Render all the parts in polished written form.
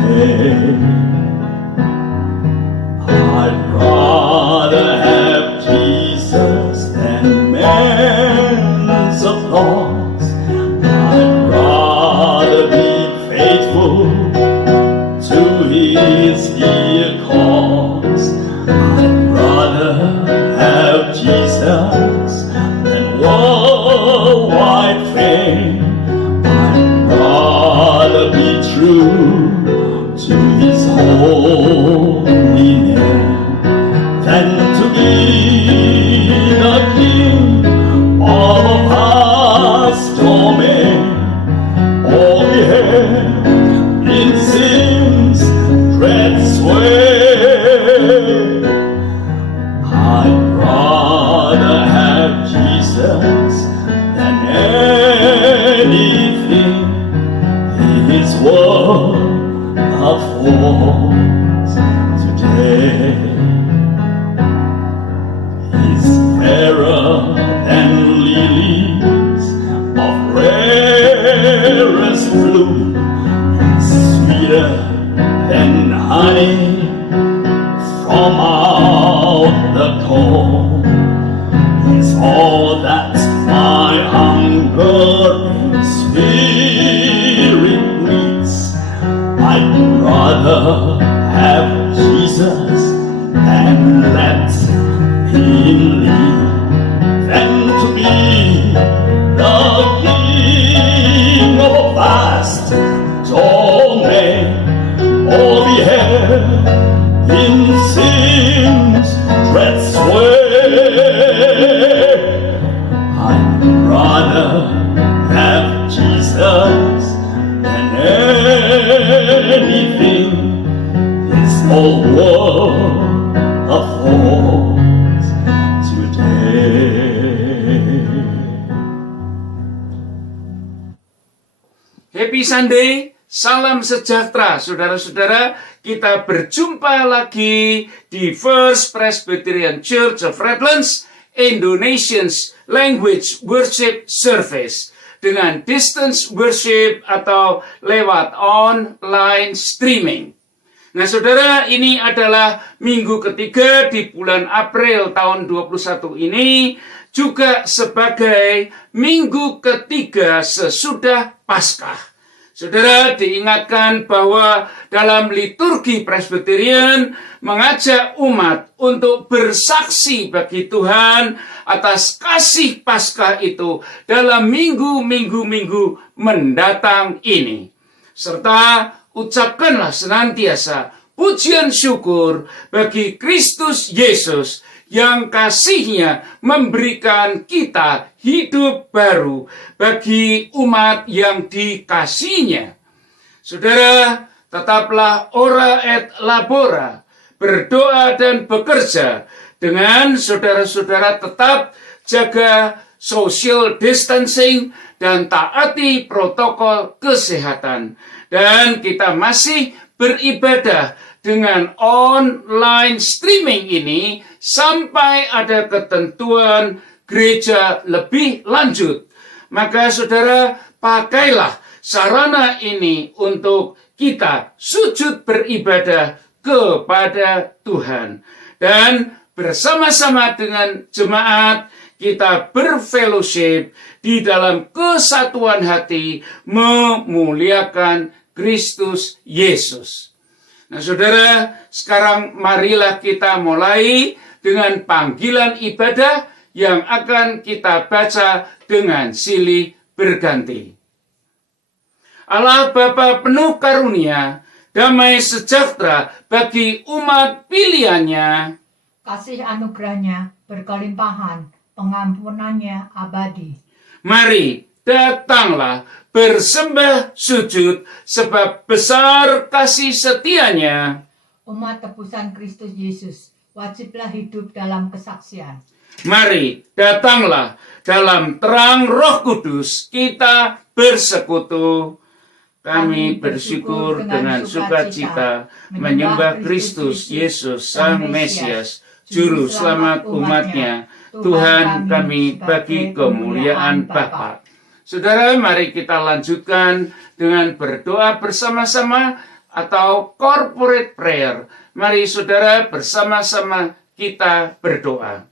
today. I'd rather have Jesus than man's applause. I'd rather be faithful to his dear cause. I'd rather have Jesus than worldwide fame. I'd rather be true to his holy name than to be the king of a past domain, or be held in sin's dread sway. I'd rather have Jesus than anything his word affords today. He's fairer than lilies of rarest bloom, and sweeter than honey from out the comb. He's all that my hungering spirit needs. I'd rather have Jesus and let him lead than to be the king of a vast domain, or be held in sin's dread sway. I'd rather have Jesus than anything this whole world affords today. Happy Sunday, salam sejahtera saudara-saudara. Kita berjumpa lagi di First Presbyterian Church of Redlands Indonesian's Language Worship Service dengan distance worship atau lewat online streaming. Nah saudara, ini adalah minggu ketiga di bulan April tahun 21 ini, juga sebagai minggu ketiga sesudah Paskah. Saudara, diingatkan bahwa dalam liturgi Presbyterian mengajak umat untuk bersaksi bagi Tuhan atas kasih Paskah itu dalam minggu mendatang ini. Serta ucapkanlah senantiasa pujian syukur bagi Kristus Yesus yang kasih-Nya memberikan kita hidup baru bagi umat yang dikasih-Nya. Saudara, tetaplah ora et labora, berdoa dan bekerja dengan saudara-saudara, tetap jaga social distancing dan taati protokol kesehatan. Dan kita masih beribadah dengan online streaming ini sampai ada ketentuan gereja lebih lanjut. Maka saudara, pakailah sarana ini untuk kita sujud beribadah kepada Tuhan. Dan bersama-sama dengan jemaat kita berfellowship di dalam kesatuan hati memuliakan Kristus Yesus. Nah saudara, sekarang marilah kita mulai dengan panggilan ibadah yang akan kita baca dengan silih berganti. Allah Bapa penuh karunia, damai sejahtera bagi umat pilihannya. Kasih anugerahnya berkelimpahan, pengampunannya abadi. Mari datanglah bersembah sujud, sebab besar kasih setianya. Umat tebusan Kristus Yesus wajiblah hidup dalam kesaksian. Mari datanglah dalam terang Roh Kudus kita bersekutu. Kami bersyukur dengan sukacita menyembah Kristus Yesus Sang Mesias, Juru Selamat umatnya, Tuhan kami bagi kemuliaan Bapa. Saudara, mari kita lanjutkan dengan berdoa bersama-sama atau corporate prayer. Mari saudara bersama-sama kita berdoa.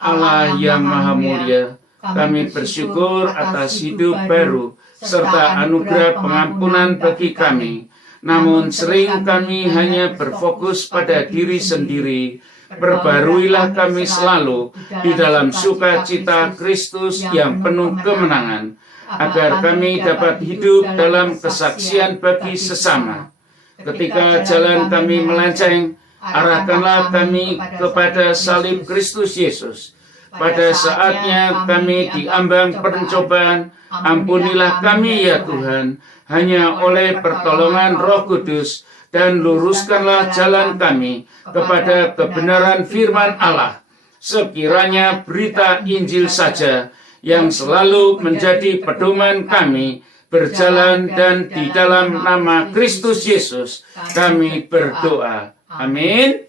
Allah yang Maha Mulia, kami bersyukur atas hidup baru serta anugerah pengampunan bagi kami. Namun sering kami hanya berfokus pada diri sendiri. Perbaruilah kami selalu di dalam sukacita Kristus yang penuh kemenangan, agar kami dapat hidup dalam kesaksian bagi sesama. Ketika jalan kami melenceng, arahkanlah kami kepada salib Kristus Yesus. Pada saatnya kami diambang pencobaan, ampunilah kami ya Tuhan, hanya oleh pertolongan Roh Kudus, dan luruskanlah jalan kami kepada kebenaran firman Allah. Sekiranya berita Injil saja yang selalu menjadi pedoman kami berjalan, dan di dalam nama Kristus Yesus kami berdoa. Amin.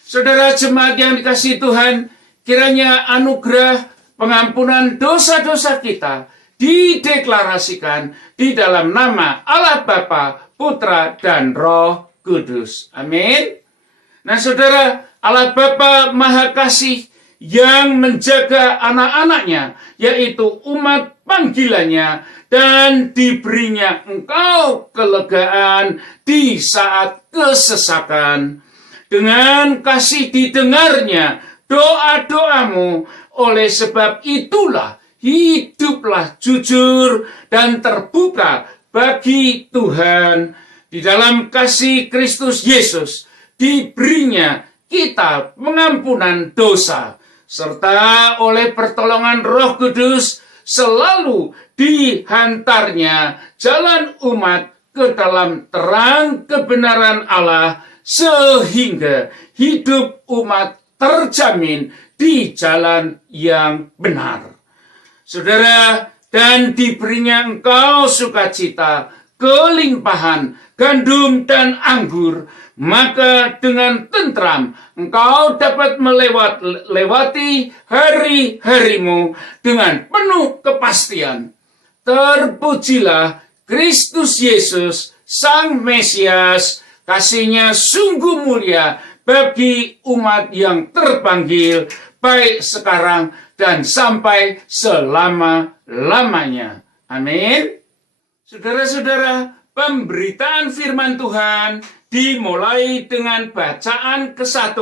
Saudara jemaat yang dikasihi Tuhan, kiranya anugerah pengampunan dosa-dosa kita dideklarasikan di dalam nama Allah Bapa, Putra, dan Roh Kudus. Amin. Nah saudara, Allah Bapa Maha Kasih yang menjaga anak-anaknya, yaitu umat panggilannya, dan diberinya engkau kelegaan di saat kesesakan. Dengan kasih didengarnya doa-doamu, oleh sebab itulah hiduplah jujur dan terbuka bagi Tuhan. Di dalam kasih Kristus Yesus diberinya kita pengampunan dosa, serta oleh pertolongan Roh Kudus selalu dihantarnya jalan umat ke dalam terang kebenaran Allah, sehingga hidup umat terjamin di jalan yang benar. Saudara, dan diberinya engkau sukacita, kelimpahan gandum dan anggur, maka dengan tentram engkau dapat melewati hari-harimu dengan penuh kepastian. Terpujilah Kristus Yesus, Sang Mesias, kasih-Nya sungguh mulia bagi umat yang terpanggil, baik sekarang dan sampai selama-lamanya. Amin. Saudara-saudara, pemberitaan firman Tuhan dimulai dengan bacaan ke-1,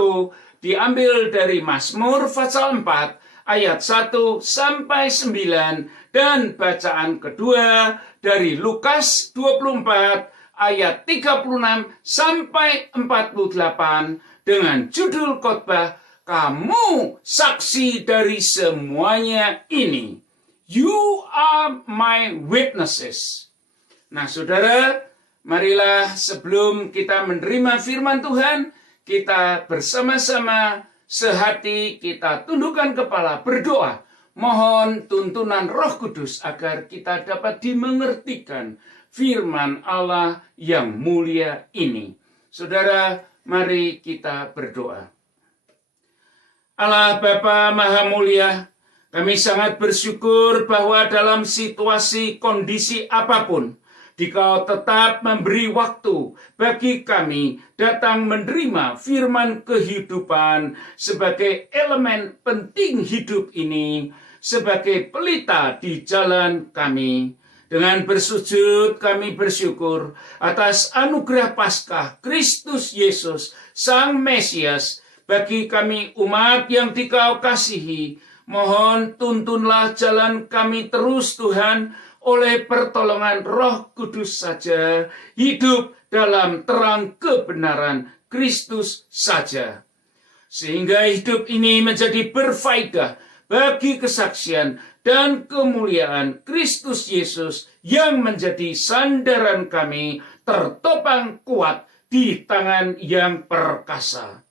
diambil dari Mazmur pasal 4 ayat 1 sampai 9, dan bacaan kedua dari Lukas 24 ayat 36 sampai 48 dengan judul khotbah, kamu saksi dari semuanya ini. You are my witnesses. Nah saudara, marilah sebelum kita menerima firman Tuhan, kita bersama-sama sehati kita tundukkan kepala berdoa. Mohon tuntunan Roh Kudus agar kita dapat dimengertikan firman Allah yang mulia ini. Saudara, mari kita berdoa. Allah Bapa Maha Mulia, kami sangat bersyukur bahwa dalam situasi kondisi apapun, Dikau tetap memberi waktu bagi kami datang menerima firman kehidupan sebagai elemen penting hidup ini, sebagai pelita di jalan kami. Dengan bersujud kami bersyukur atas anugerah Paskah Kristus Yesus, Sang Mesias, bagi kami umat yang Dikau kasihi. Mohon tuntunlah jalan kami terus Tuhan, oleh pertolongan Roh Kudus saja, hidup dalam terang kebenaran Kristus saja. Sehingga hidup ini menjadi berfaedah bagi kesaksian dan kemuliaan Kristus Yesus yang menjadi sandaran kami, tertopang kuat di tangan yang perkasa.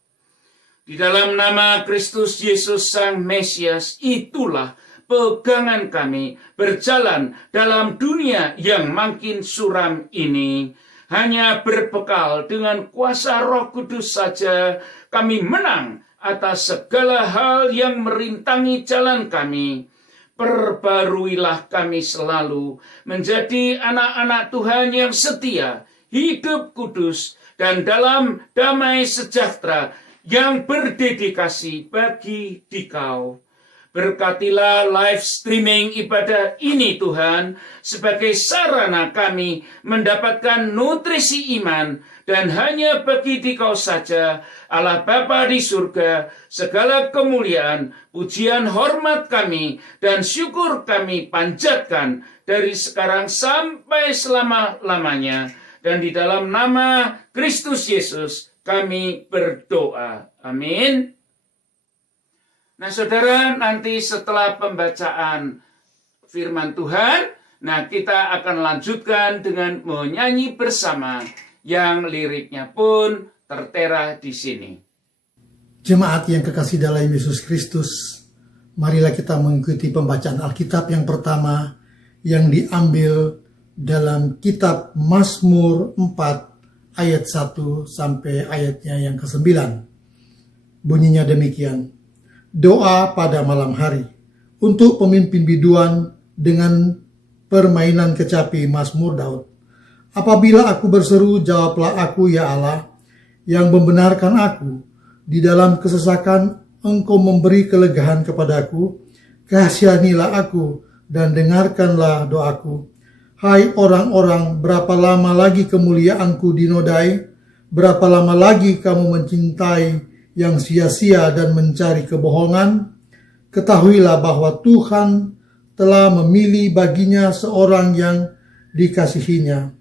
Di dalam nama Kristus Yesus Sang Mesias, itulah pegangan kami berjalan dalam dunia yang makin suram ini. Hanya berbekal dengan kuasa Roh Kudus saja kami menang atas segala hal yang merintangi jalan kami. Perbaruilah kami selalu menjadi anak-anak Tuhan yang setia, hidup kudus, dan dalam damai sejahtera yang berdedikasi bagi dikau. Berkatilah live streaming ibadah ini Tuhan, sebagai sarana kami mendapatkan nutrisi iman, dan hanya bagi dikau saja, Allah Bapa di surga, segala kemuliaan, pujian, hormat kami, dan syukur kami panjatkan dari sekarang sampai selama-lamanya. Dan di dalam nama Kristus Yesus kami berdoa. Amin. Nah saudara, nanti setelah pembacaan firman Tuhan, nah kita akan lanjutkan dengan menyanyi bersama yang liriknya pun tertera di sini. Jemaat yang kekasih dalam Yesus Kristus, marilah kita mengikuti pembacaan Alkitab yang pertama yang diambil dalam kitab Mazmur 4 ayat 1 sampai ayatnya yang ke-9. Bunyinya demikian. Doa pada malam hari untuk pemimpin biduan dengan permainan kecapi Mazmur Daud. Apabila aku berseru, jawablah aku ya Allah, yang membenarkan aku. Di dalam kesesakan Engkau memberi kelegaan kepadaku. Kasihanilah aku dan dengarkanlah doaku. Hai orang-orang, berapa lama lagi kemuliaanku dinodai? Berapa lama lagi kamu mencintai yang sia-sia dan mencari kebohongan? Ketahuilah bahwa Tuhan telah memilih baginya seorang yang dikasihinya.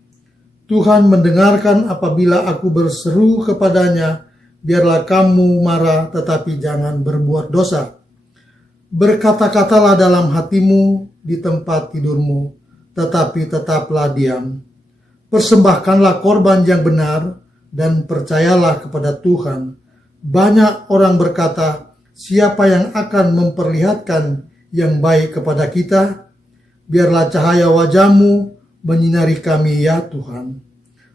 Tuhan mendengarkan apabila aku berseru kepadanya, biarlah kamu marah tetapi jangan berbuat dosa. Berkata-katalah dalam hatimu di tempat tidurmu, tetapi tetaplah diam. Persembahkanlah korban yang benar dan percayalah kepada Tuhan. Banyak orang berkata, siapa yang akan memperlihatkan yang baik kepada kita? Biarlah cahaya wajah-Mu menyinari kami ya Tuhan.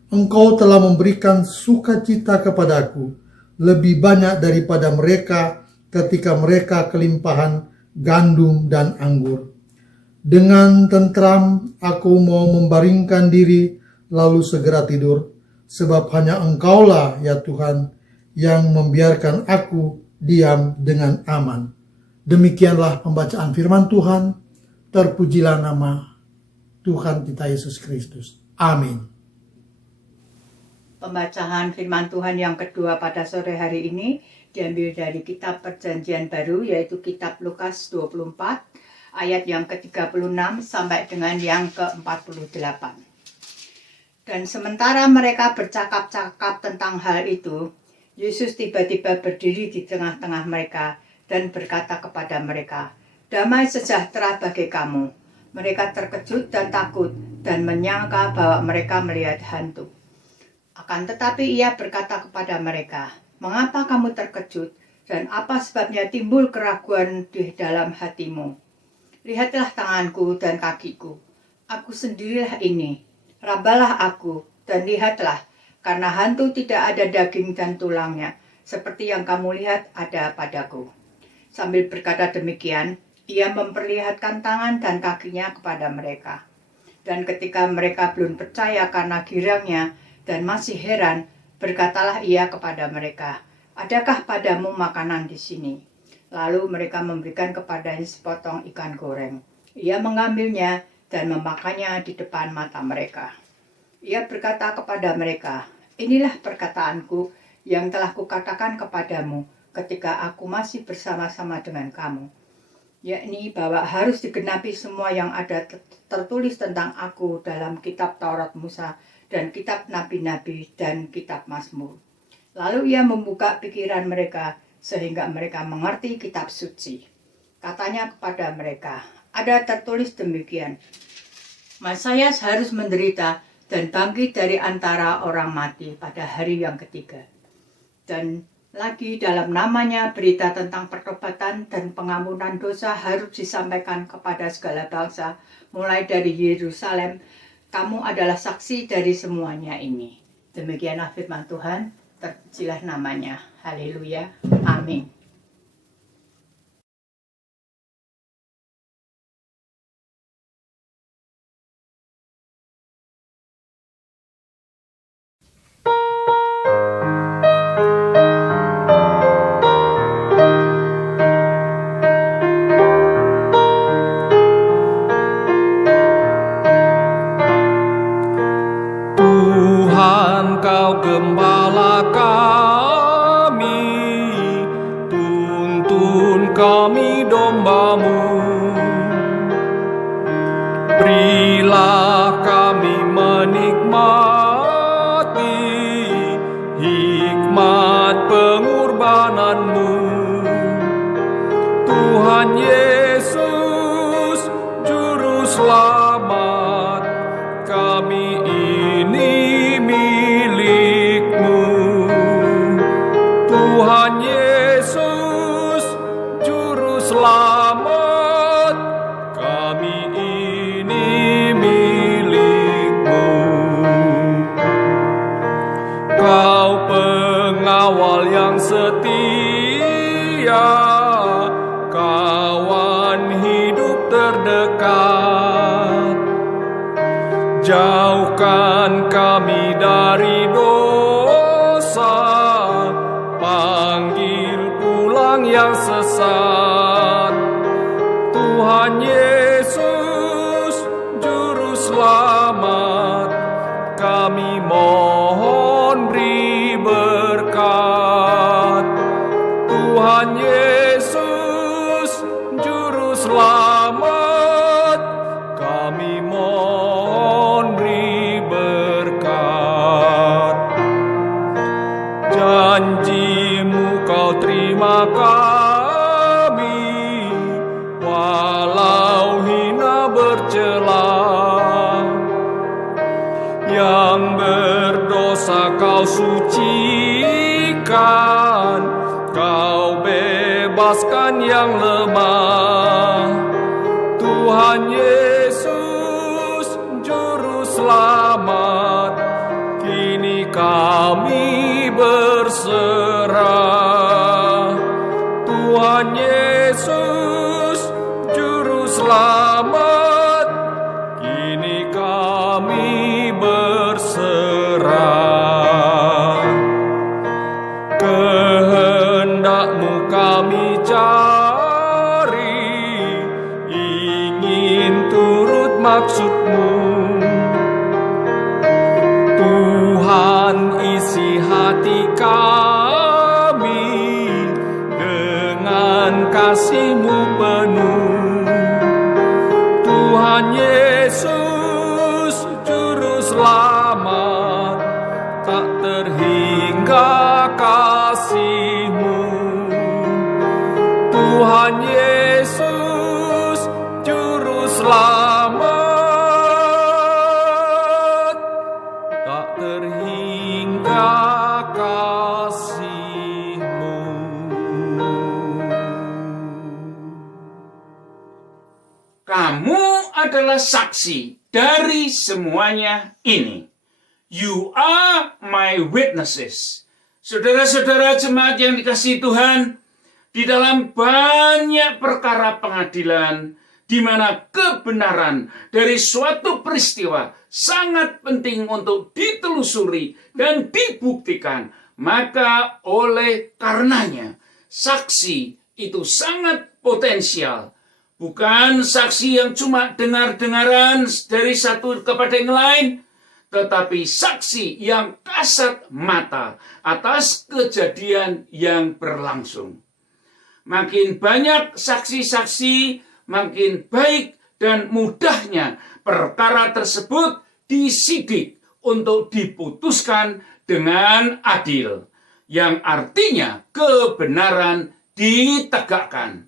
Engkau telah memberikan sukacita kepadaku, lebih banyak daripada mereka ketika mereka kelimpahan gandum dan anggur. Dengan tentram aku mau membaringkan diri lalu segera tidur, sebab hanya Engkaulah ya Tuhan yang membiarkan aku diam dengan aman. Demikianlah pembacaan firman Tuhan. Terpujilah nama Tuhan kita Yesus Kristus. Amin. Pembacaan firman Tuhan yang kedua pada sore hari ini diambil dari kitab Perjanjian Baru, yaitu kitab Lukas 24 ayat yang ke-36 sampai dengan yang ke-48. Dan sementara mereka bercakap-cakap tentang hal itu, Yesus tiba-tiba berdiri di tengah-tengah mereka dan berkata kepada mereka, "Damai sejahtera bagi kamu." Mereka terkejut dan takut dan menyangka bahwa mereka melihat hantu. Akan tetapi ia berkata kepada mereka, "Mengapa kamu terkejut dan apa sebabnya timbul keraguan di dalam hatimu? Lihatlah tanganku dan kakiku, aku sendirilah ini. Rabalah aku dan lihatlah, karena hantu tidak ada daging dan tulangnya, seperti yang kamu lihat ada padaku." Sambil berkata demikian, ia memperlihatkan tangan dan kakinya kepada mereka. Dan ketika mereka belum percaya karena girangnya dan masih heran, berkatalah ia kepada mereka, "Adakah padamu makanan di sini?" Lalu mereka memberikan kepadanya sepotong ikan goreng. Ia mengambilnya dan memakannya di depan mata mereka. Ia berkata kepada mereka, "Inilah perkataanku yang telah kukatakan kepadamu ketika aku masih bersama-sama dengan kamu, yakni bahwa harus digenapi semua yang ada tertulis tentang aku dalam kitab Taurat Musa dan kitab Nabi-Nabi dan kitab Mazmur." Lalu ia membuka pikiran mereka sehingga mereka mengerti kitab suci. Katanya kepada mereka, "Ada tertulis demikian, Mesias harus menderita dan bangkit dari antara orang mati pada hari yang ketiga. Dan lagi dalam namanya berita tentang pertobatan dan pengampunan dosa harus disampaikan kepada segala bangsa, mulai dari Yerusalem. Kamu adalah saksi dari semuanya ini." Demikianlah firman Tuhan, terpujilah namanya. Haleluya. Amin. Gembala kami, tuntun kami domba-Mu. Berilah kami menikmati hikmat pengorbanan-Mu. Tuhan Yesus, Juru Selamat, kami ini milik-Mu. Tuhan Yesus, Juru Selamat, kami ini milik-Mu. Kau pengawal yang setia, kawan hidup terdekat. Jauhkan kami dari dosa, panggil pulang yang sesat. Tuhan Yesus, Juru Selamat, kami mohon beri berkat. Tuhan Yesus, Juru Selamat, kami mohon beri berkat. Janji-Mu Kau terima kami, walau hina bercela. Yang berdosa Kau sucikan, Kau bebaskan yang lemah. Tuhan Yesus, Juru Selamat, kini kami berserah. Tuhan Yesus, Juru Selamat, kini kami berserah. Kehendak-Mu kami cari, ingin turut maksud-Mu. Tuhan, isi hati kami dengan kasih-Mu penuh. Tuhan Yesus, Juru Selamat, tak terhingga kasih-Mu. Tuhan Yesus, Juru Selamat, tak terhingga kasih-Mu. Kamu adalah saksi dari semuanya ini. You are my witnesses. Saudara-saudara jemaat yang dikasihi Tuhan, di dalam banyak perkara pengadilan, di mana kebenaran dari suatu peristiwa sangat penting untuk ditelusuri dan dibuktikan, maka oleh karenanya saksi itu sangat potensial. Bukan saksi yang cuma dengar-dengaran dari satu kepada yang lain, tetapi saksi yang kasat mata atas kejadian yang berlangsung. Makin banyak saksi-saksi, makin baik dan mudahnya perkara tersebut disidik untuk diputuskan dengan adil, yang artinya kebenaran ditegakkan.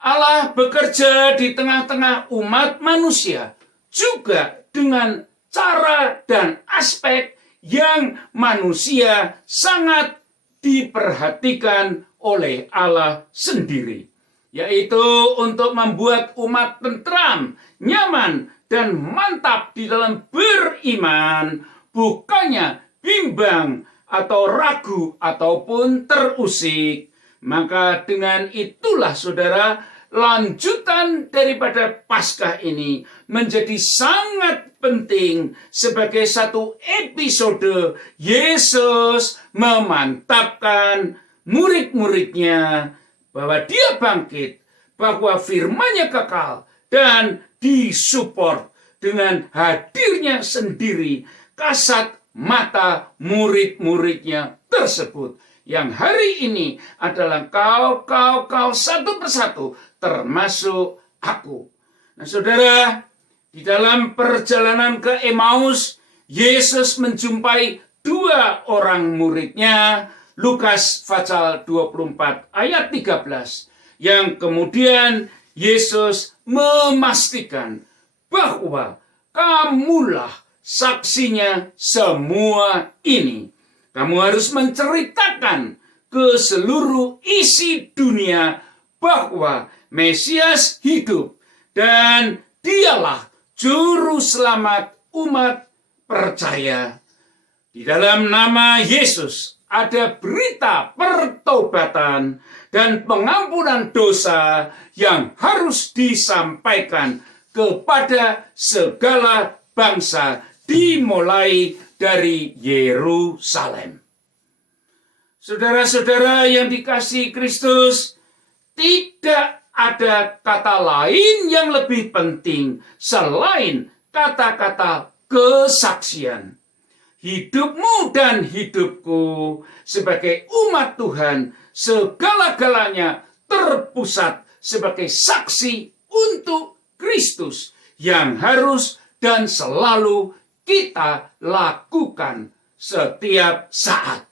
Allah bekerja di tengah-tengah umat manusia juga dengan cara dan aspek yang manusia sangat diperhatikan oleh Allah sendiri, yaitu untuk membuat umat tentram, nyaman, dan mantap di dalam beriman, bukannya bimbang atau ragu ataupun terusik. Maka dengan itulah saudara, lanjutan daripada Paskah ini menjadi sangat penting sebagai satu episode Yesus memantapkan murid-muridnya bahwa dia bangkit, bahwa firman-Nya kekal, dan disupport dengan hadirnya sendiri kasat mata murid-muridnya tersebut. Yang hari ini adalah kau satu persatu, termasuk aku. Nah saudara, di dalam perjalanan ke Emmaus, Yesus menjumpai 2 orang muridnya, Lukas pasal 24 ayat 13, yang kemudian Yesus memastikan bahwa kamulah saksinya semua ini. Kamu harus menceritakan ke seluruh isi dunia bahwa Mesias hidup dan dialah juru selamat umat percaya. Di dalam nama Yesus ada berita pertobatan dan pengampunan dosa yang harus disampaikan kepada segala bangsa, dimulai dari Yerusalem. Saudara-saudara yang dikasihi Kristus, tidak ada kata lain yang lebih penting selain kata-kata kesaksian. Hidupmu dan hidupku sebagai umat Tuhan, segala-galanya terpusat sebagai saksi untuk Kristus yang harus dan selalu kita lakukan setiap saat.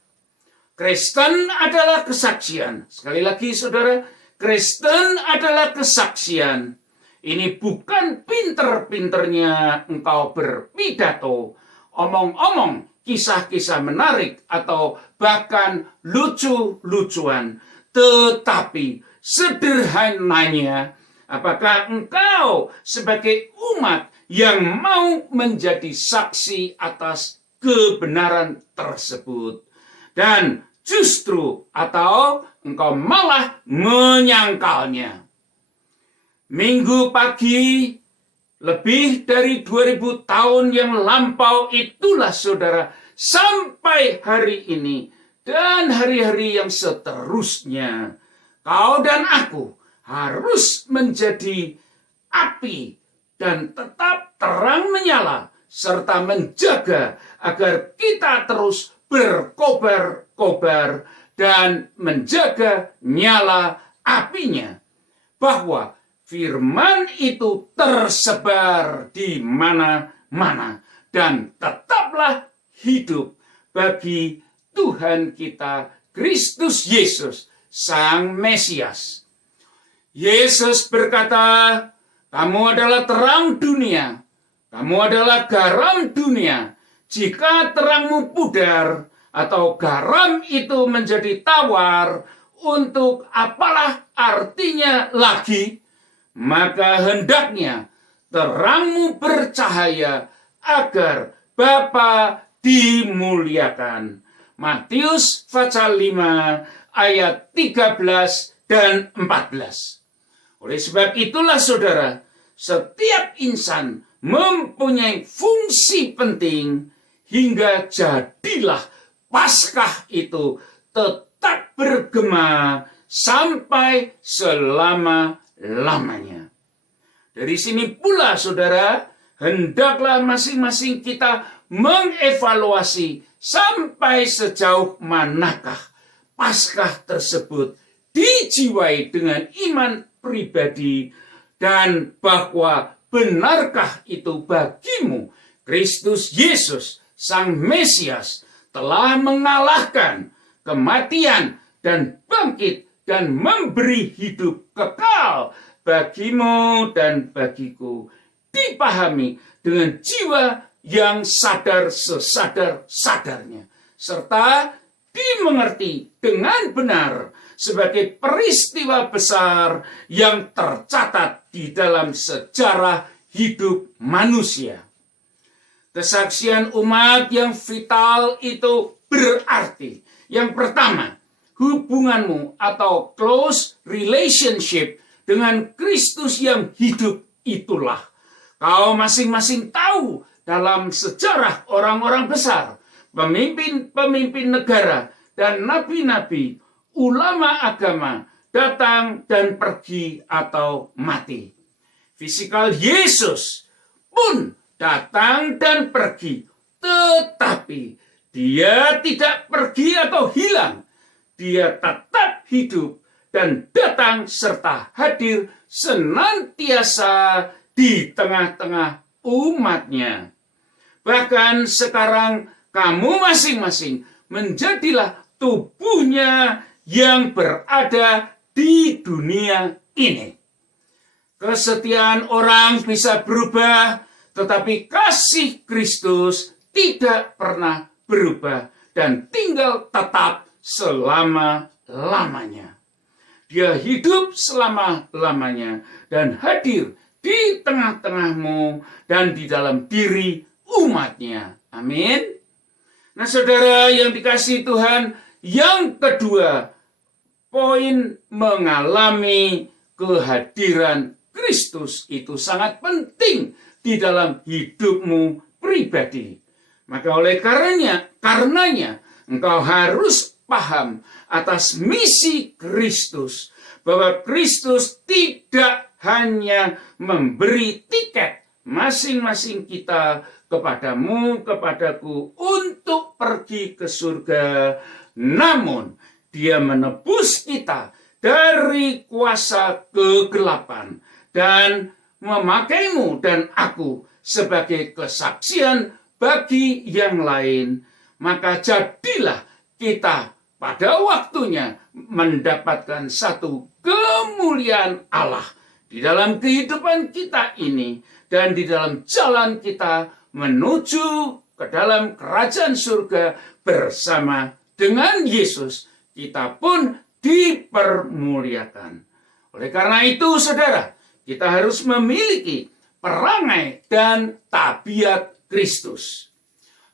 Kristen adalah kesaksian. Sekali lagi saudara, Kristen adalah kesaksian. Ini bukan pinter-pinternya engkau berpidato, omong-omong kisah-kisah menarik atau bahkan lucu-lucuan. Tetapi sederhananya, apakah engkau sebagai umat yang mau menjadi saksi atas kebenaran tersebut, dan justru atau engkau malah menyangkalnya? Minggu pagi lebih dari 2000 tahun yang lampau itulah saudara, sampai hari ini dan hari-hari yang seterusnya, kau dan aku harus menjadi api dan tetap terang menyala, serta menjaga agar kita terus berkobar-kobar dan menjaga nyala apinya, bahwa firman itu tersebar di mana-mana dan tetaplah hidup bagi Tuhan kita Kristus Yesus, Sang Mesias. Yesus berkata, kamu adalah terang dunia, kamu adalah garam dunia. Jika terangmu pudar atau garam itu menjadi tawar, untuk apalah artinya lagi? Maka hendaknya terangmu bercahaya agar Bapa dimuliakan. Matius pasal 5 ayat 13 dan 14. Oleh sebab itulah saudara, setiap insan mempunyai fungsi penting hingga jadilah Paskah itu tetap bergema sampai selama-lamanya. Dari sini pula saudara, hendaklah masing-masing kita mengevaluasi sampai sejauh manakah Paskah tersebut dijiwai dengan iman pribadi, dan bahwa benarkah itu bagimu Kristus Yesus Sang Mesias telah mengalahkan kematian dan bangkit dan memberi hidup kekal bagimu dan bagiku, dipahami dengan jiwa yang sadar sesadar-sadarnya, serta dimengerti dengan benar sebagai peristiwa besar yang tercatat di dalam sejarah hidup manusia. Kesaksian umat yang vital itu berarti, yang pertama, hubunganmu atau close relationship dengan Kristus yang hidup itulah. Kau masing-masing tahu dalam sejarah orang-orang besar, pemimpin-pemimpin negara, dan nabi-nabi, ulama agama, datang dan pergi atau mati. Fisikal Yesus pun datang dan pergi Tetapi dia tidak pergi atau hilang. Dia tetap hidup dan datang serta hadir senantiasa di tengah-tengah umatnya. Bahkan sekarang kamu masing-masing menjadilah tubuhnya yang berada di dunia ini. Kesetiaan orang bisa berubah, tetapi kasih Kristus tidak pernah berubah dan tinggal tetap selama-lamanya. Dia hidup selama-lamanya dan hadir di tengah-tengahmu dan di dalam diri umatnya. Amin. Nah, saudara yang dikasihi Tuhan, yang kedua, poin mengalami kehadiran Kristus itu sangat penting di dalam hidupmu pribadi. Maka oleh karenanya engkau harus paham atas misi Kristus, bahwa Kristus tidak hanya memberi tiket masing-masing kita, kepadamu, kepadaku, untuk pergi ke surga, namun Dia menebus kita dari kuasa kegelapan dan memakaimu dan aku sebagai kesaksian bagi yang lain. Maka jadilah kita pada waktunya mendapatkan satu kemuliaan Allah di dalam kehidupan kita ini dan di dalam jalan kita menuju ke dalam kerajaan surga bersama dengan Yesus. Kita pun dipermuliakan. Oleh karena itu, saudara, kita harus memiliki perangai dan tabiat Kristus.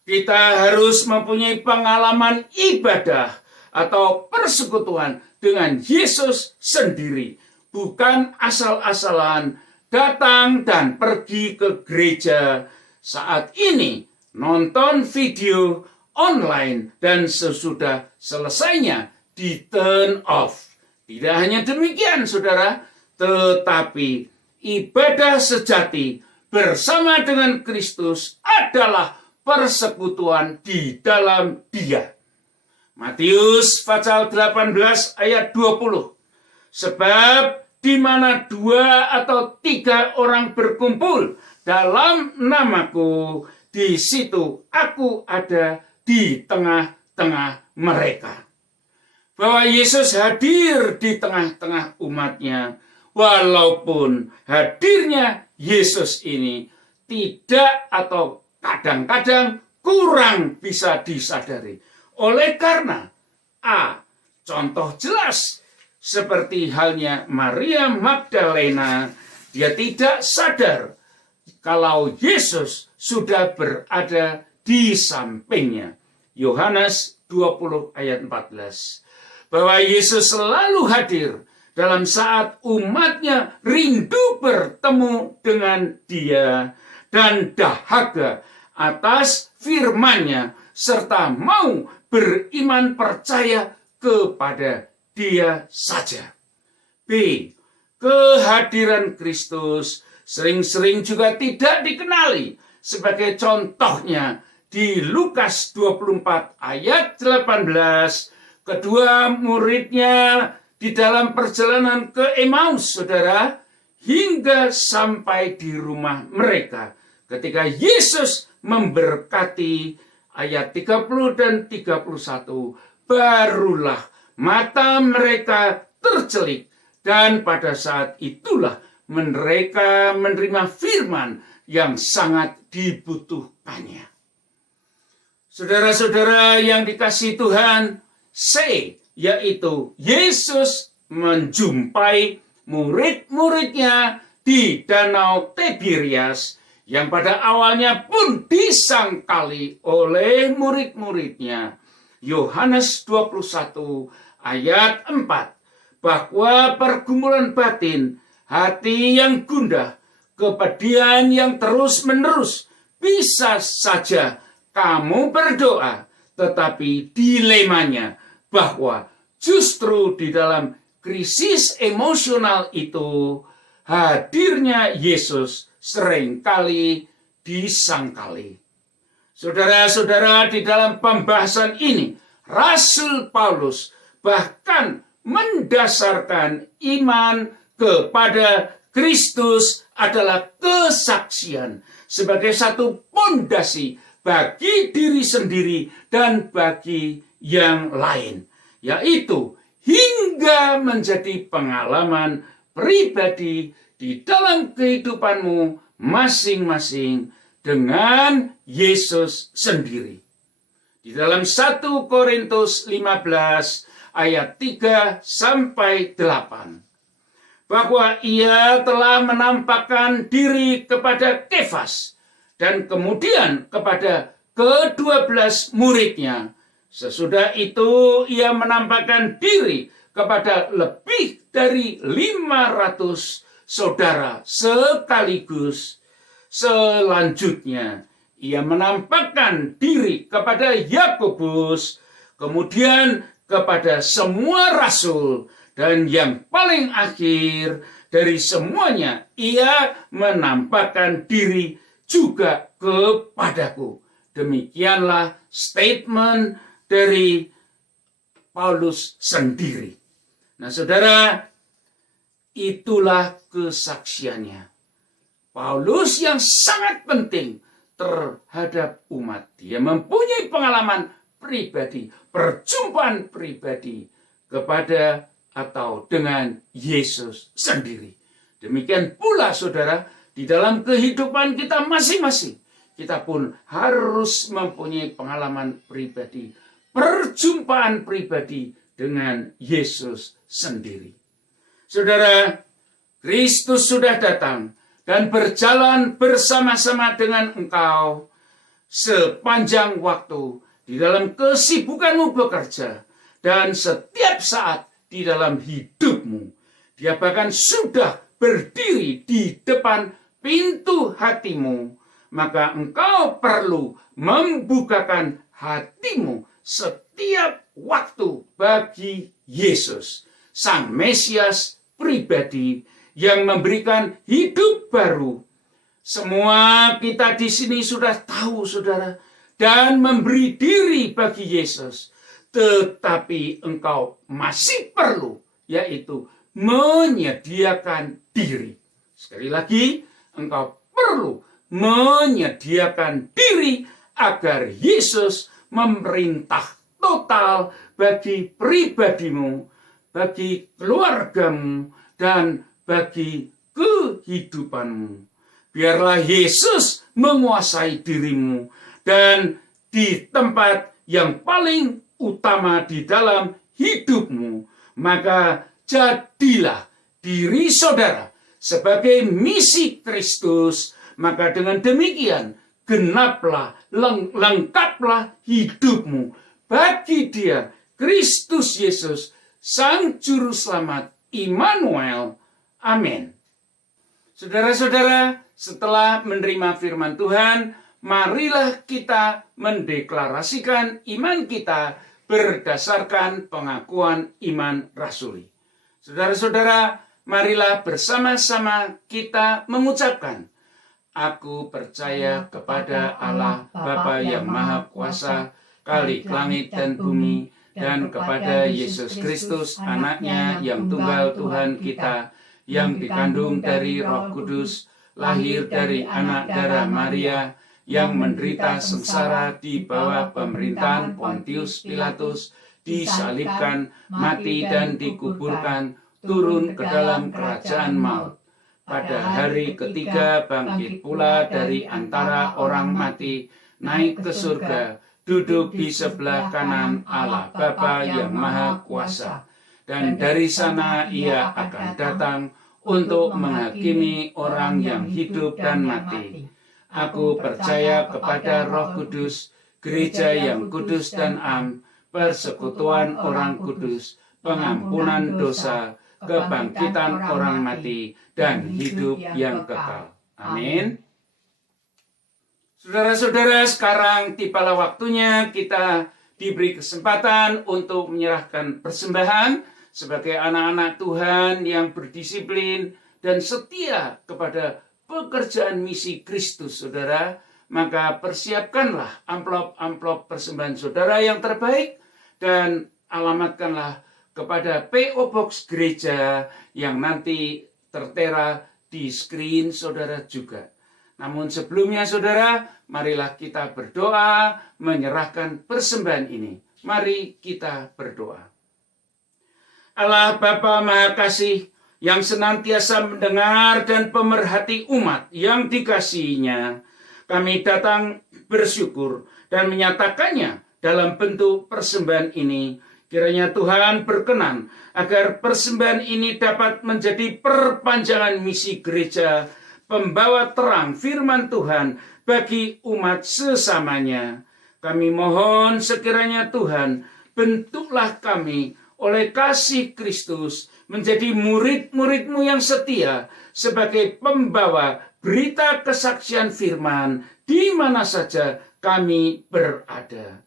Kita harus mempunyai pengalaman ibadah atau persekutuan dengan Yesus sendiri. Bukan asal-asalan datang dan pergi ke gereja saat ini, nonton video online, dan sesudah selesainya di turn off. Tidak hanya demikian, saudara, tetapi ibadah sejati bersama dengan Kristus adalah persekutuan di dalam Dia. Matius pasal 18 ayat 20. Sebab di mana 2 atau 3 orang berkumpul dalam namaku, di situ aku ada di tengah-tengah mereka. Bahwa Yesus hadir di tengah-tengah umatnya, walaupun hadirnya Yesus ini tidak atau kadang-kadang kurang bisa disadari. Oleh karena contoh jelas seperti halnya Maria Magdalena, dia tidak sadar kalau Yesus sudah berada di sampingnya. Yohanes 20 ayat 14. Bahwa Yesus selalu hadir dalam saat umatnya rindu bertemu dengan Dia dan dahaga atas firman-Nya serta mau beriman percaya kepada Dia saja. B. Kehadiran Kristus sering-sering juga tidak dikenali. Sebagai contohnya di Lukas 24 ayat 18, kedua muridnya di dalam perjalanan ke Emmaus, saudara, hingga sampai di rumah mereka. Ketika Yesus memberkati, ayat 30 dan 31, barulah mata mereka tercelik, dan pada saat itulah mereka menerima firman yang sangat dibutuhkannya. Saudara-saudara yang dikasihi Tuhan, C, yaitu Yesus menjumpai murid-muridnya di Danau Tiberias, yang pada awalnya pun disangkali oleh murid-muridnya. Yohanes 21 ayat 4, bahwa pergumulan batin, hati yang gundah, kepedihan yang terus-menerus, bisa saja kamu berdoa, tetapi dilemanya bahwa justru di dalam krisis emosional itu, hadirnya Yesus seringkali disangkali. Saudara-saudara, di dalam pembahasan ini, Rasul Paulus bahkan mendasarkan iman kepada Kristus adalah kesaksian sebagai satu pondasi bagi diri sendiri dan bagi yang lain, yaitu hingga menjadi pengalaman pribadi di dalam kehidupanmu masing-masing dengan Yesus sendiri. Di dalam 1 Korintus 15 ayat 3 sampai 8. Bahwa ia telah menampakkan diri kepada Kefas dan kemudian kepada ke-12 muridnya. Sesudah itu ia menampakkan diri kepada lebih dari 500 saudara sekaligus. Selanjutnya ia menampakkan diri kepada Yakobus, kemudian kepada semua rasul, dan yang paling akhir dari semuanya ia menampakkan diri juga kepadaku. Demikianlah statement dari Paulus sendiri. Nah, saudara, itulah kesaksiannya Paulus yang sangat penting terhadap umat. Dia mempunyai pengalaman pribadi, perjumpaan pribadi kepada atau dengan Yesus sendiri. Demikian pula, saudara, di dalam kehidupan kita masing-masing, kita pun harus mempunyai pengalaman pribadi, perjumpaan pribadi dengan Yesus sendiri. Saudara, Kristus sudah datang dan berjalan bersama-sama dengan engkau sepanjang waktu di dalam kesibukanmu bekerja dan setiap saat di dalam hidupmu. Dia bahkan sudah berdiri di depan pintu hatimu, maka engkau perlu membukakan hatimu setiap waktu bagi Yesus, Sang Mesias pribadi yang memberikan hidup baru. Semua kita di sini sudah tahu, saudara, dan memberi diri bagi Yesus. Tetapi engkau masih perlu, yaitu menyediakan diri. Sekali lagi, engkau perlu menyediakan diri agar Yesus memerintah total bagi pribadimu, bagi keluargamu, dan bagi kehidupanmu. Biarlah Yesus menguasai dirimu dan di tempat yang paling utama di dalam hidupmu, maka jadilah diri saudara sebagai misi Kristus. Maka dengan demikian genaplah, lengkaplah hidupmu bagi Dia, Kristus Yesus, Sang Juru Selamat, Immanuel. Amin. Saudara-saudara, setelah menerima firman Tuhan, marilah kita mendeklarasikan iman kita berdasarkan pengakuan iman rasuli. Saudara-saudara, marilah bersama-sama kita mengucapkan, aku percaya kepada Allah Bapa yang Maha Kuasa, Khalik langit dan bumi, dan kepada Yesus Kristus, anaknya yang tunggal Tuhan kita, yang dikandung dari Roh Kudus, lahir dari anak darah Maria, yang menderita sengsara di bawah pemerintahan Pontius Pilatus, disalibkan, mati dan dikuburkan, turun ke dalam kerajaan maut. Pada hari ketiga bangkit pula dari antara orang mati, naik ke surga, duduk di sebelah kanan Allah Bapa yang Maha Kuasa. Dan dari sana ia akan datang untuk menghakimi orang yang hidup dan mati. Aku percaya kepada Roh Kudus, gereja yang kudus dan am, persekutuan orang kudus, pengampunan dosa, kebangkitan orang mati, dan hidup yang kekal. Amin. Saudara-saudara, sekarang tibalah waktunya kita diberi kesempatan untuk menyerahkan persembahan sebagai anak-anak Tuhan yang berdisiplin dan setia kepada pekerjaan misi Kristus, saudara. maka persiapkanlah amplop-amplop persembahan saudara yang terbaik dan alamatkanlah kepada PO Box gereja yang nanti tertera di screen saudara juga. Namun sebelumnya saudara, marilah kita berdoa menyerahkan persembahan ini. Mari kita berdoa. Allah Bapa Maha Kasih yang senantiasa mendengar dan pemerhati umat yang dikasihinya, kami datang bersyukur dan menyatakannya dalam bentuk persembahan ini. Kiranya Tuhan berkenan agar persembahan ini dapat menjadi perpanjangan misi gereja, pembawa terang firman Tuhan bagi umat sesamanya. Kami mohon sekiranya Tuhan, bentuklah kami oleh kasih Kristus menjadi murid-murid-Mu yang setia sebagai pembawa berita kesaksian firman di mana saja kami berada.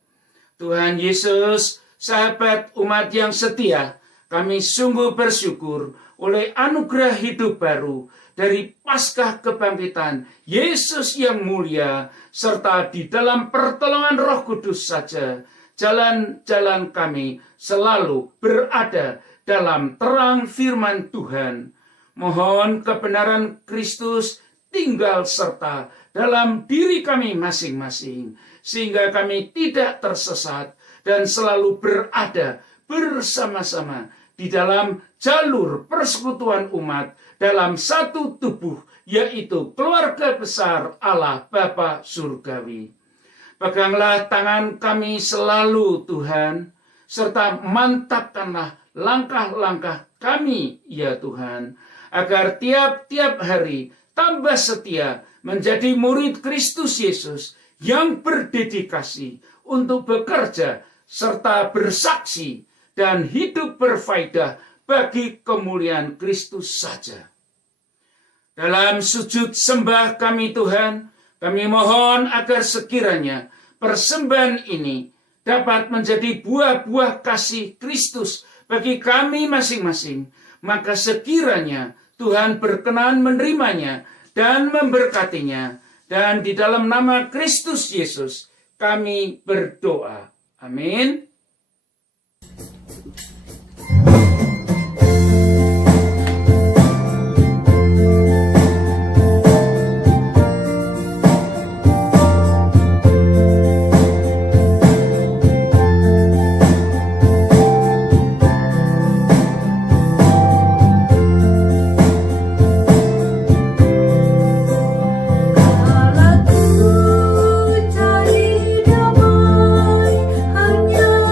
Tuhan Yesus, sahabat umat yang setia, kami sungguh bersyukur oleh anugerah hidup baru dari Paskah kebangkitan Yesus yang mulia, serta di dalam pertolongan Roh Kudus saja, jalan-jalan kami selalu berada dalam terang firman Tuhan. Mohon kebenaran Kristus tinggal serta dalam diri kami masing-masing, sehingga kami tidak tersesat dan selalu berada bersama-sama di dalam jalur persekutuan umat dalam satu tubuh, yaitu keluarga besar Allah Bapa Surgawi. Peganglah tangan kami selalu Tuhan, serta mantapkanlah langkah-langkah kami ya Tuhan, agar tiap-tiap hari tambah setia menjadi murid Kristus Yesus yang berdedikasi untuk bekerja serta bersaksi dan hidup berfaedah bagi kemuliaan Kristus saja. Dalam sujud sembah kami Tuhan, kami mohon agar sekiranya persembahan ini dapat menjadi buah-buah kasih Kristus bagi kami masing-masing. Maka sekiranya Tuhan berkenan menerimanya dan memberkatinya. Dan di dalam nama Kristus Yesus kami berdoa. Amin. Cari damai hanya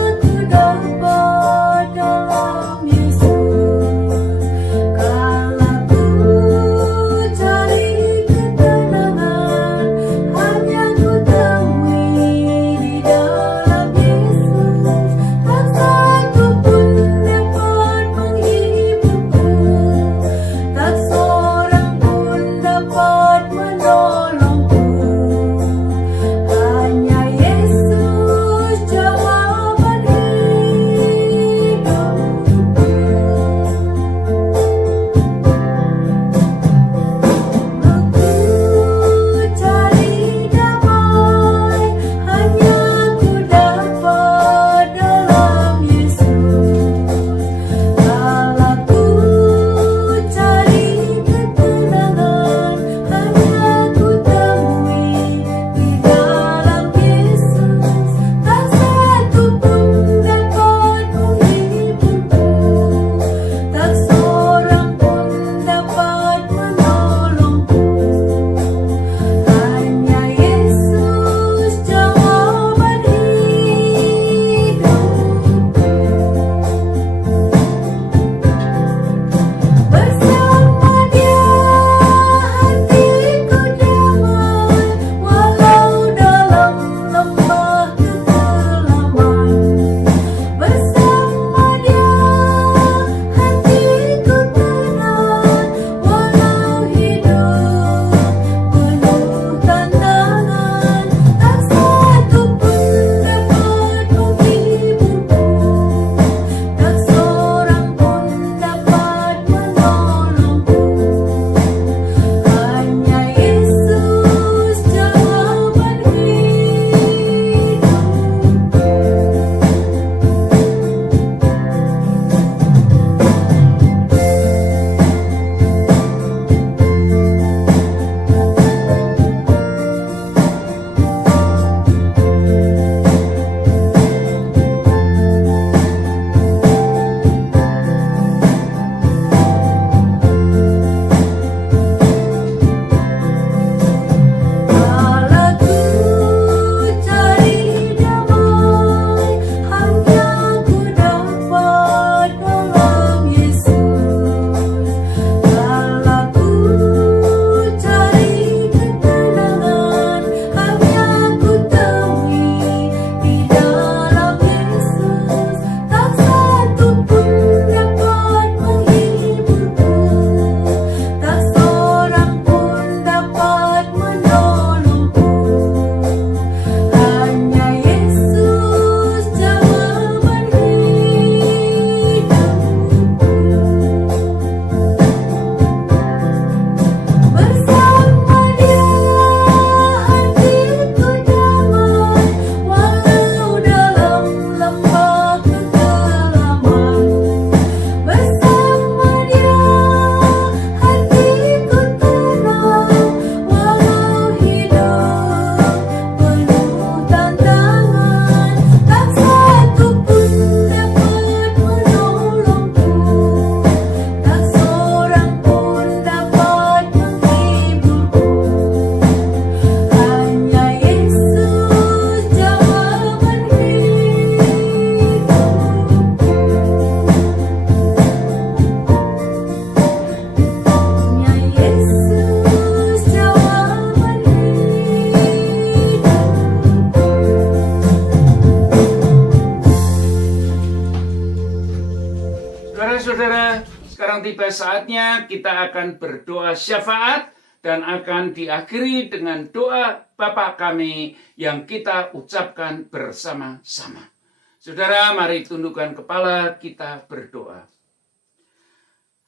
Saudara-saudara, sekarang tiba saatnya kita akan berdoa syafaat dan akan diakhiri dengan doa Bapa kami yang kita ucapkan bersama-sama. Saudara, mari tundukkan kepala, kita berdoa.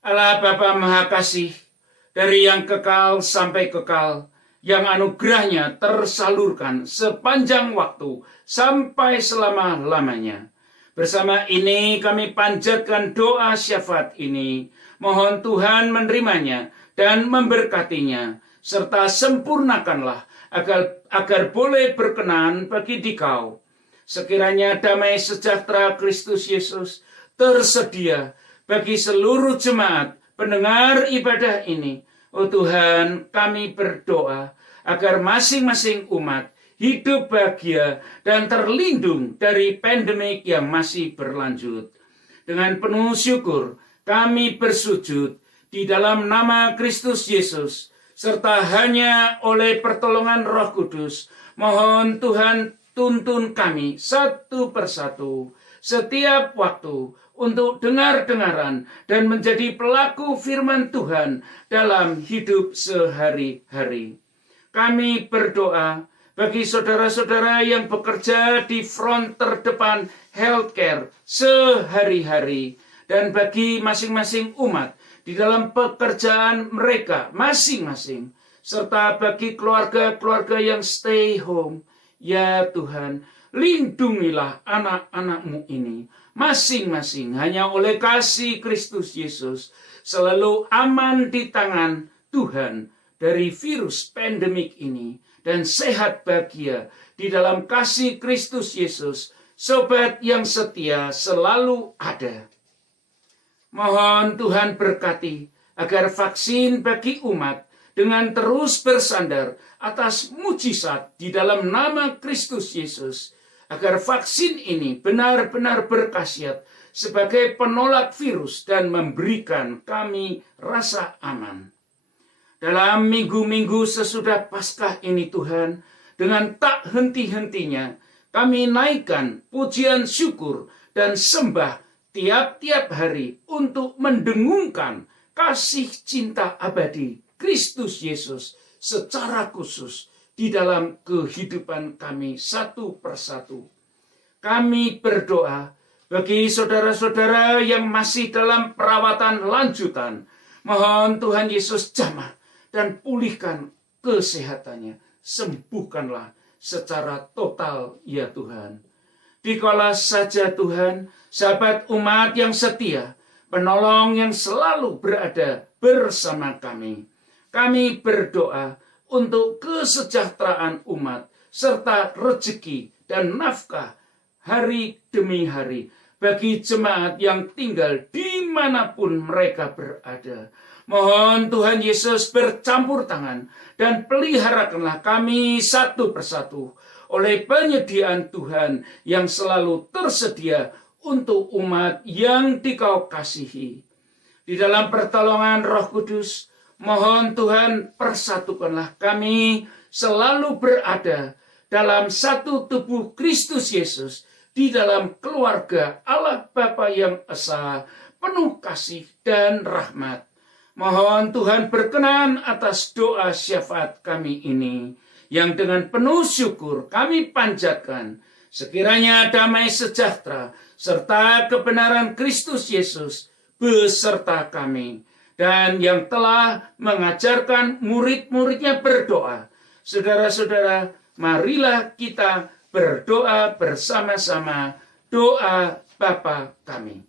Allah Bapa Maha Kasih, dari yang kekal sampai kekal, yang anugerahnya tersalurkan sepanjang waktu sampai selama-lamanya. Bersama ini kami panjatkan doa syafaat ini. Mohon Tuhan menerimanya dan memberkatinya, serta sempurnakanlah agar boleh berkenan bagi Dikau. Sekiranya damai sejahtera Kristus Yesus tersedia bagi seluruh jemaat pendengar ibadah ini. Oh Tuhan, kami berdoa agar masing-masing umat hidup bahagia dan terlindung dari pandemik yang masih berlanjut. Dengan penuh syukur, kami bersujud di dalam nama Kristus Yesus, serta hanya oleh pertolongan Roh Kudus. Mohon Tuhan tuntun kami satu persatu, setiap waktu, untuk dengar-dengaran dan menjadi pelaku firman Tuhan dalam hidup sehari-hari. Kami berdoa bagi saudara-saudara yang bekerja di front terdepan healthcare sehari-hari, dan bagi masing-masing umat di dalam pekerjaan mereka masing-masing, serta bagi keluarga-keluarga yang stay home. Ya Tuhan, lindungilah anak-anak-Mu ini masing-masing hanya oleh kasih Kristus Yesus, selalu aman di tangan Tuhan dari virus pandemik ini, dan sehat bahagia di dalam kasih Kristus Yesus. Sobat yang setia selalu ada. Mohon Tuhan berkati agar vaksin bagi umat dengan terus bersandar atas mujizat di dalam nama Kristus Yesus, agar vaksin ini benar-benar berkhasiat sebagai penolak virus dan memberikan kami rasa aman. Dalam minggu-minggu sesudah Paskah ini Tuhan, dengan tak henti-hentinya kami naikkan pujian syukur dan sembah tiap-tiap hari untuk mendengungkan kasih cinta abadi Kristus Yesus secara khusus di dalam kehidupan kami satu persatu. Kami berdoa bagi saudara-saudara yang masih dalam perawatan lanjutan. Mohon Tuhan Yesus jamah dan pulihkan kesehatannya. Sembuhkanlah secara total ya Tuhan. Dikala saja Tuhan, sahabat umat yang setia, penolong yang selalu berada bersama kami. Kami berdoa untuk kesejahteraan umat, serta rezeki dan nafkah hari demi hari bagi jemaat yang tinggal dimanapun mereka berada. Mohon Tuhan Yesus bercampur tangan dan peliharakanlah kami satu persatu oleh penyediaan Tuhan yang selalu tersedia untuk umat yang Dikau kasihi. Di dalam pertolongan Roh Kudus, mohon Tuhan persatukanlah kami selalu berada dalam satu tubuh Kristus Yesus, di dalam keluarga Allah Bapa yang Esa, penuh kasih dan rahmat. Mohon Tuhan berkenan atas doa syafaat kami ini, yang dengan penuh syukur kami panjatkan. Sekiranya damai sejahtera serta kebenaran Kristus Yesus beserta kami, dan yang telah mengajarkan murid-muridnya berdoa. Saudara-saudara, marilah kita berdoa bersama-sama doa Bapa kami.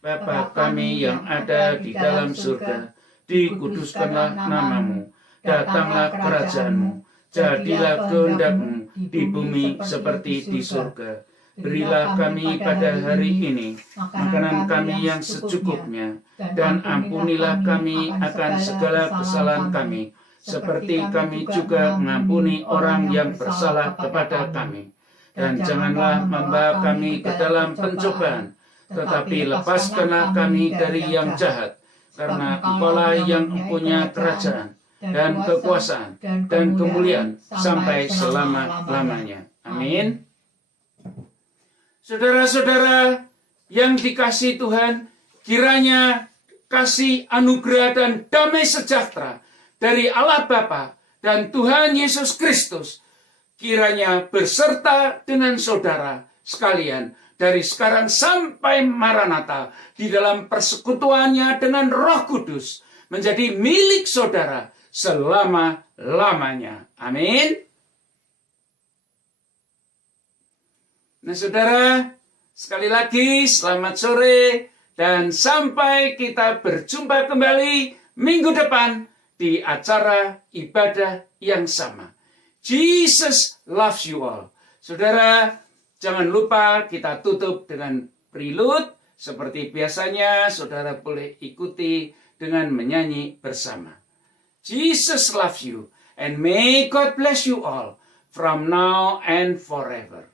Bapa kami yang ada di dalam surga, dikuduskanlah namamu, datanglah kerajaan-Mu, jadilah kehendak-Mu di bumi seperti di surga. Berilah kami pada hari ini makanan kami yang secukupnya, dan ampunilah kami akan segala kesalahan kami, seperti kami juga mengampuni orang yang bersalah kepada kami. Dan janganlah membawa kami ke dalam pencobaan, tetapi lepaskanlah kami dari yang jahat, karena Engkaulah yang mempunyai kerajaan dan kekuasaan dan kemuliaan sampai selama-lamanya. Amin. Saudara-saudara yang dikasihi Tuhan, Kiranya kasih, anugerah, dan damai sejahtera dari Allah Bapa dan Tuhan Yesus Kristus kiranya berserta dengan saudara sekalian dari sekarang sampai Maranatha di dalam persekutuannya dengan Roh Kudus menjadi milik saudara selama-lamanya. Amin. Nah saudara, sekali lagi selamat sore dan sampai kita berjumpa kembali minggu depan di acara ibadah yang sama. Jesus loves you all. Saudara, jangan lupa kita tutup dengan prelude. Seperti biasanya, saudara boleh ikuti dengan menyanyi bersama. Jesus loves you, and may God bless you all from now and forever.